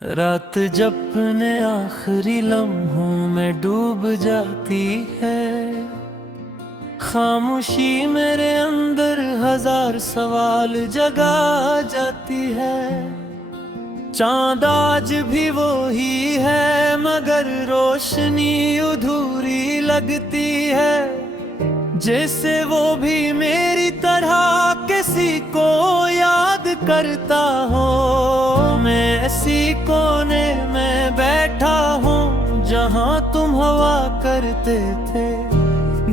रात जब अपने आखिरी लम्हों में डूब जाती है, खामोशी मेरे अंदर हजार सवाल जगा जाती है। चांद आज भी वो ही है मगर रोशनी अधूरी लगती है। जैसे वो भी मेरी तरह किसी को याद करता हो। मैं ऐसी कोने में बैठा हूँ जहाँ तुम हवा करते थे,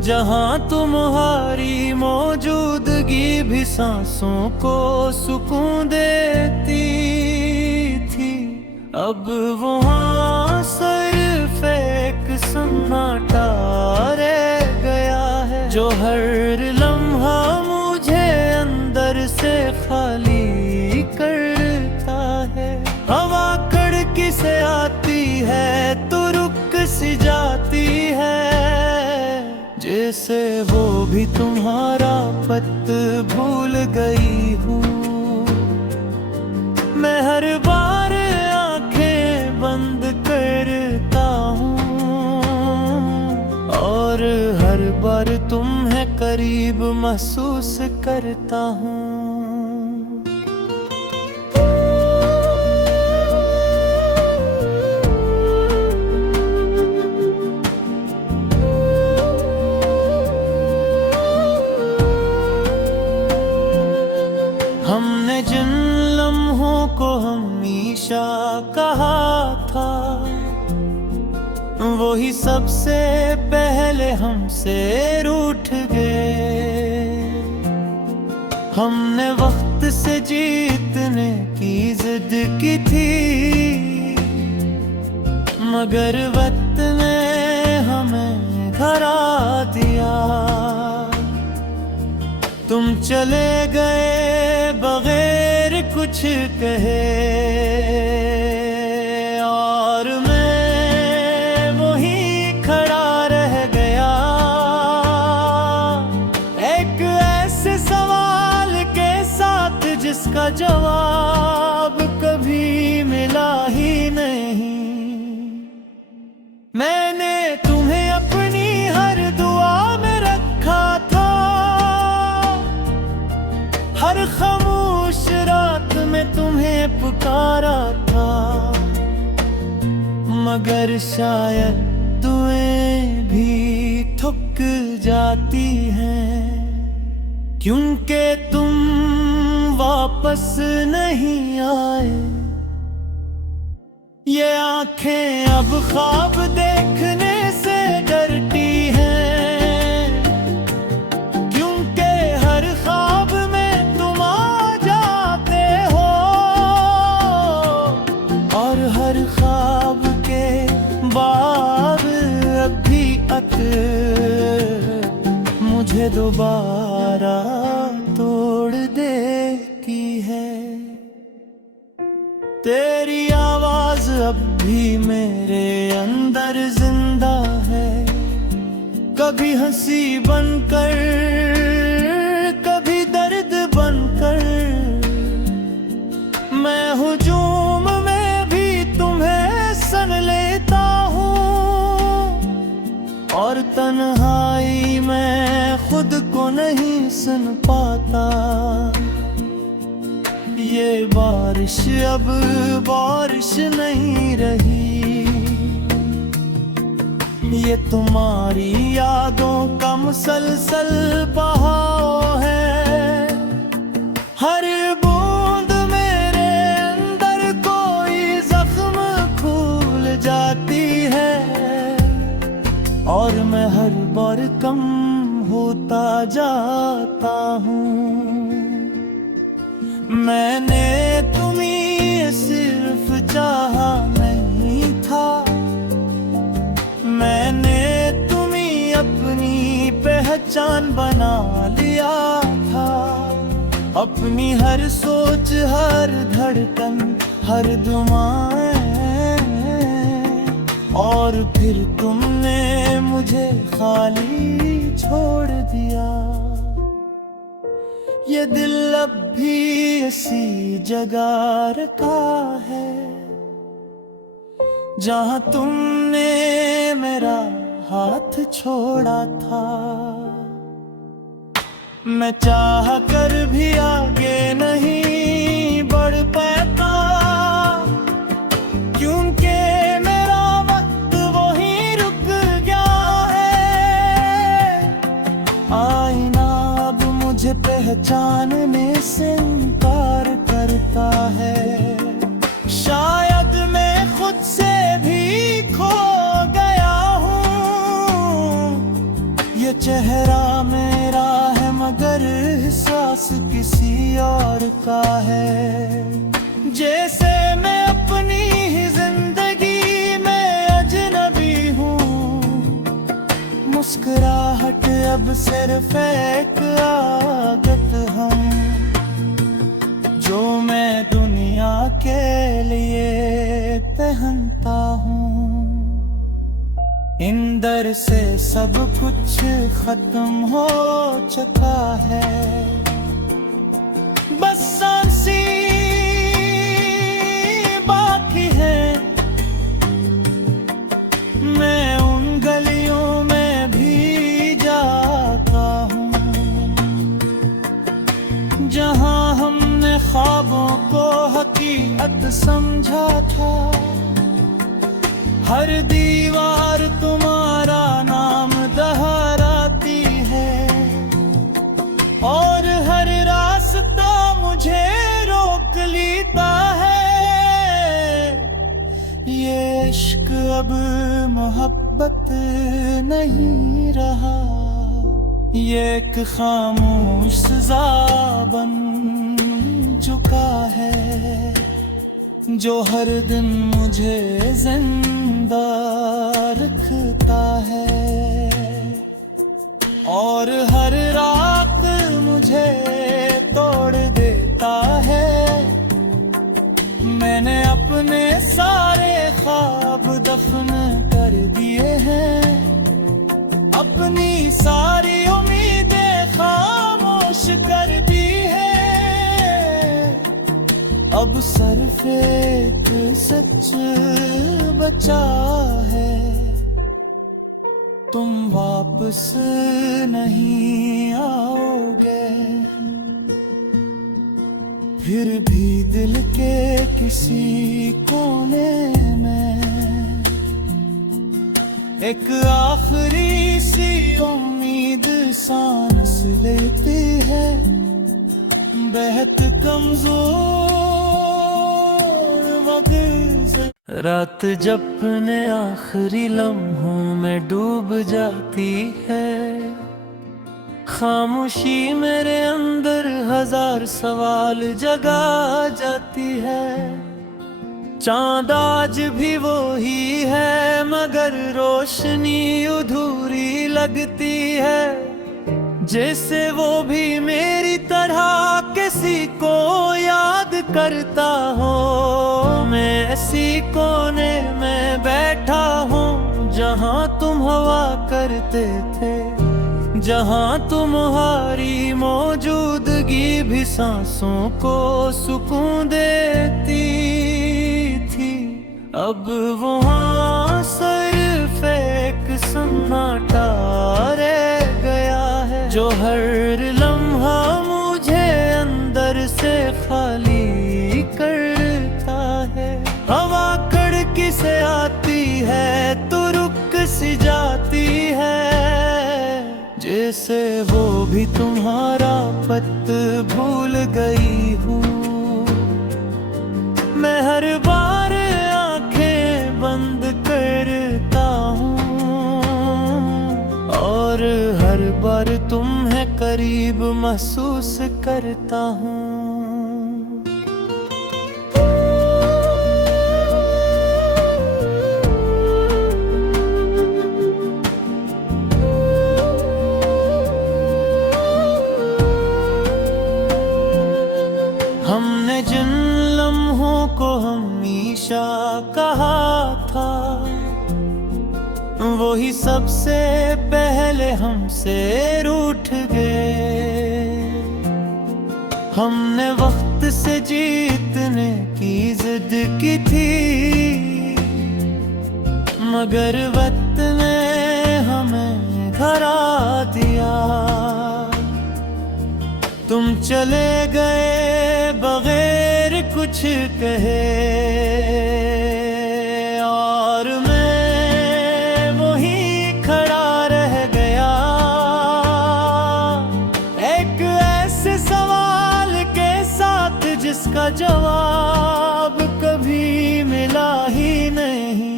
जहाँ तुम्हारी मौजूदगी भी सांसों को सुकून देती थी। अब वहाँ सिर्फ एक सन्नाटा रह गया है, जो हर लम्हा मुझे अंदर से खाली करता है। हवा खिड़की से आती है तो रुक सी जाती है, जैसे वो भी तुम्हारा पत भूल गई हूँ। मैं हर बार आंखें बंद करता हूँ और हर बार तुम्हें करीब महसूस करता हूँ। हमने जिन लम्हों को हमेशा कहा था, वही सबसे पहले हमसे रूठ गए। हमने वक्त से जीतने की जिद की थी, मगर वक्त ने हमें हरा दिया। तुम चले गए बगैर कुछ कहे और मैं वहीं खड़ा रह गया, एक ऐसे सवाल के साथ जिसका जवाब कभी मिला ही नहीं। मैंने तुम्हें अपनी हर दुआ में रखा था, हर खामोश रात में तुम्हें पुकारा था, मगर शायद दुआएं भी थक जाती हैं, क्योंकि तुम वापस नहीं आए। ये आंखें अब ख्वाब देखने से डरती हैं, क्योंकि हर ख्वाब में तुम आ जाते हो और हर ख्वाब के बाद अब भी मुझे दोबारा तोड़ देती है। तेरी आवाज अब भी मेरे अंदर जिंदा है, कभी हंसी बनकर कभी दर्द बनकर। मैं हुजूम में भी तुम्हें सन लेता हूँ और तन्हाई में खुद को नहीं सुन पाता। ये बारिश अब बारिश नहीं रही, ये तुम्हारी यादों का मुसलसल बहाव है। हर बूंद मेरे अंदर कोई जख्म खोल जाती है और मैं हर बार कम होता जाता हूँ। मैंने तुम्हें सिर्फ चाहा नहीं था, मैंने तुम्हें अपनी पहचान बना लिया था। अपनी हर सोच, हर धड़कन, हर दुआएं, और फिर तुमने मुझे खाली छोड़ दिया। ये दिल अब भी इसी जगह रखा है, जहां तुमने मेरा हाथ छोड़ा था। मैं चाह कर भी आगे नहीं बढ़ पाता, क्योंकि मेरा वक्त वहीं रुक गया है। आईना अब मुझे पहचानने से इनकार करता है। शायद मैं खुद से भी खो गया हूँ। ये चेहरा मेरा है मगर एहसास किसी और का है। जैसे मैं अपनी ही जिंदगी में अजनबी हूँ। मुस्कुराहट अब सिर्फ एक आदत हम, जो मैं दुनिया के लिए पहनता हूँ। इंदर से सब कुछ खत्म हो चुका है, बस सांसी बाकी है। मैं उन गलियों में भी जाता हूँ जहाँ हमने ख्वाबों को हकीकत समझा था। हर दीवार तुम्हारा नाम दोहराती है, और हर रास्ता मुझे रोक लेता है। ये इश्क अब मोहब्बत नहीं रहा, ये एक खामोश सज़ा बन चुका है, जो हर दिन मुझे जिंदा रखता है। और हर रात मुझे तोड़ देता है। मैंने अपने सारे ख्वाब दफन कर दिए हैं, अपनी सारी उम्मीदें खामोश कर दी है। अब सिर्फ एक सच बचा है, तुम वापस नहीं आओगे। फिर भी दिल के किसी कोने में एक आखिरी सी उम्मीद सांस लेती है। बेहद कमजोर रात जब अपने आखिरी लम्हों में डूब जाती है। खामोशी मेरे अंदर हजार सवाल जगा जाती है। चांद आज भी वो ही है, मगर रोशनी अधूरी लगती है। जैसे वो भी मेरी तरह किसी को याद करता हो। मैं ऐसी कोने में बैठा हूँ जहाँ तुम हुआ करते थे, जहाँ तुम्हारी मौजूदगी भी सांसों को सुकून देती थी। अब वहाँ सिर्फ एक सन्नाटा रह गया है, जो हर लम्हा मुझे अंदर से खाली करता है। हवा कड़की से आती है तो रुक सी जाती है, जैसे वो भी तुम्हारा पत भूल गई हूँ। मैं हर बार आंखें बंद करता हूँ, और हर बार तुम्हें करीब महसूस करता हूँ। हमने जिन लम्हों को हमेशा कहा था, वही सबसे पहले हमसे रूठ गए। हमने वक्त से जीतने की जिद की थी, मगर वक्त ने हमें हरा दिया। तुम चले गए बगैर कुछ कहे, और मैं वहीं खड़ा रह गया, एक ऐसे सवाल के साथ जिसका जवाब कभी मिला ही नहीं।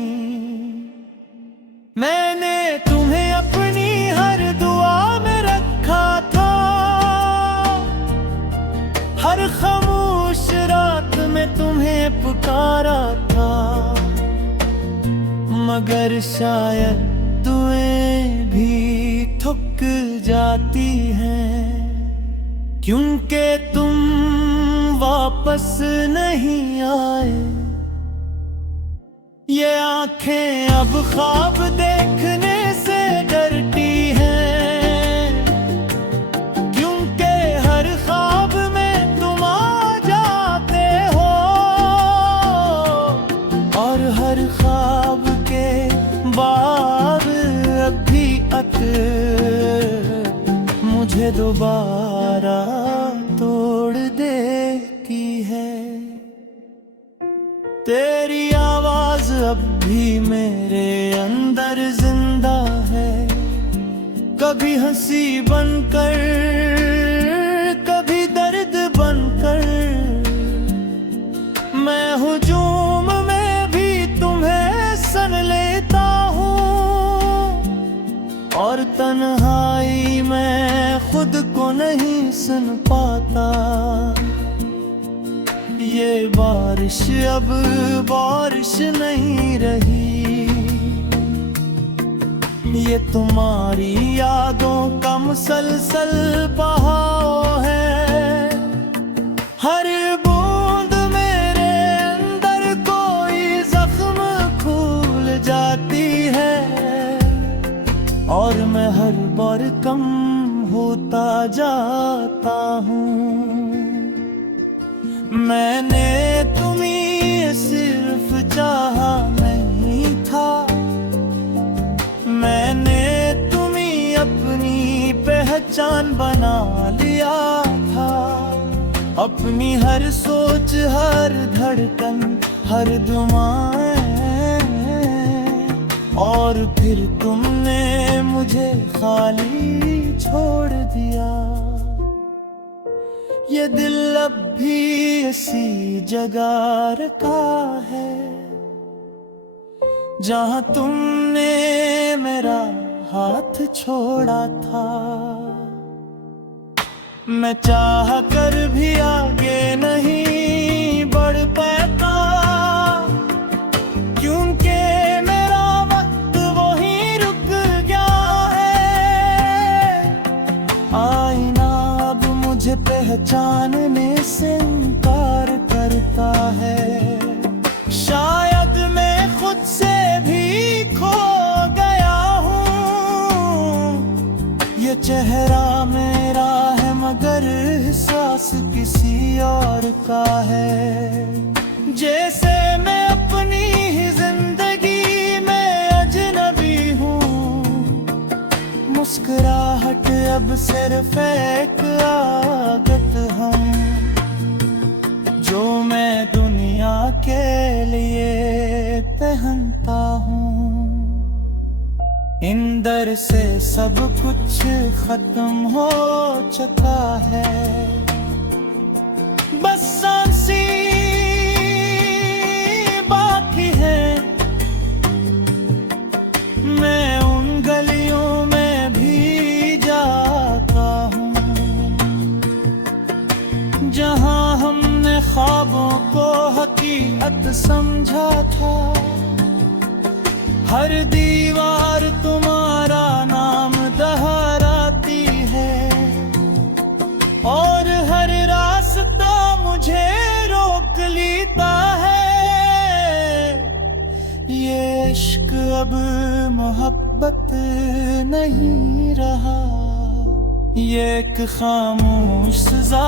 मैंने तुम्हें अपनी हर दुआ में रखा था, हर खामोश रात में तुम्हें पुकारा था, मगर शायद दुआएं भी थक जाती हैं, क्योंकि तुम वापस नहीं आए। ये आंखें अब ख्वाब देखने से डरती हैं, क्योंकि हर ख्वाब में तुम आ जाते हो, और हर ख्वाब के बाद अब भी मुझे दोबारा तोड़ देती है। तेरी आवाज अब भी मेरे अंदर जिंदा है, कभी हंसी बनकर, कभी दर्द बनकर। मैं हुजूम में भी तुम्हें सन लेता हूँ, और तन्हाई में खुद को नहीं सुन पाता। ये बारिश अब बारिश नहीं रही, ये तुम्हारी यादों का मुसलसल बहाव है। हर बूंद मेरे अंदर कोई जख्म खोल जाती है, और मैं हर बार कम होता जाता हूँ। मैंने तुम्हें सिर्फ चाहा नहीं था, मैंने तुम्हें अपनी पहचान बना लिया था। अपनी हर सोच, हर धड़कन, हर दुआएं, और फिर तुमने मुझे खाली छोड़ दिया। ये दिल अब भी इसी जगह रखा है, जहां तुमने मेरा हाथ छोड़ा था। मैं चाह कर भी आगे नहीं बढ़ पाता, क्योंकि मेरा वक्त वहीं रुक गया है। आईना अब मुझे पहचानने से इनकार करता है। शायद मैं खुद से भी खो गया हूँ। ये चेहरा मेरा है मगर एहसास किसी और का है। जैसे मैं अपनी ही जिंदगी में अजनबी हूँ। मुस्कुराहट अब सिर्फ एक आदत हम, जो मैं दुनिया के लिए पहनता हूँ। इंदर से सब कुछ खत्म हो चुका है, बस सांसी बाकी है। मैं उन गलियों में भी जाता हूँ, जहाँ हमने ख्वाबों को हकीकत समझा था। हर दीवार तुम्हारा नाम दोहराती है, और हर रास्ता मुझे रोक लेता है। ये इश्क अब मोहब्बत नहीं रहा, ये एक खामोश सज़ा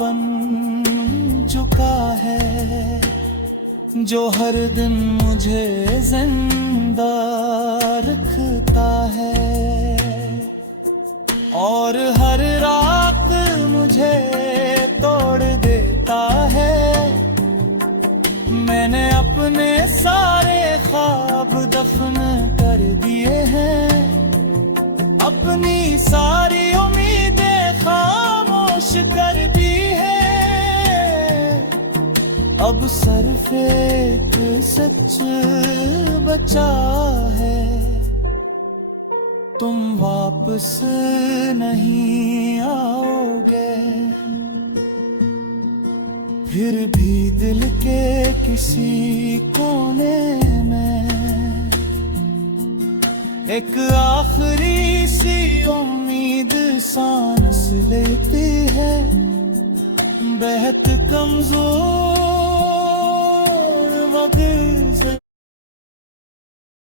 बन चुका है। जो हर दिन मुझे जिंदा रखता है और हर रात मुझे तोड़ देता है। मैंने अपने सारे ख्वाब दफन कर दिए हैं, अपनी सारी उम्मीदें खामोश कर दी है। अब सिर्फ एक सच बचा है, तुम वापस नहीं आओगे। फिर भी दिल के किसी कोने में एक आखिरी सी उम्मीद सांस लेती है। बेहद कमजोर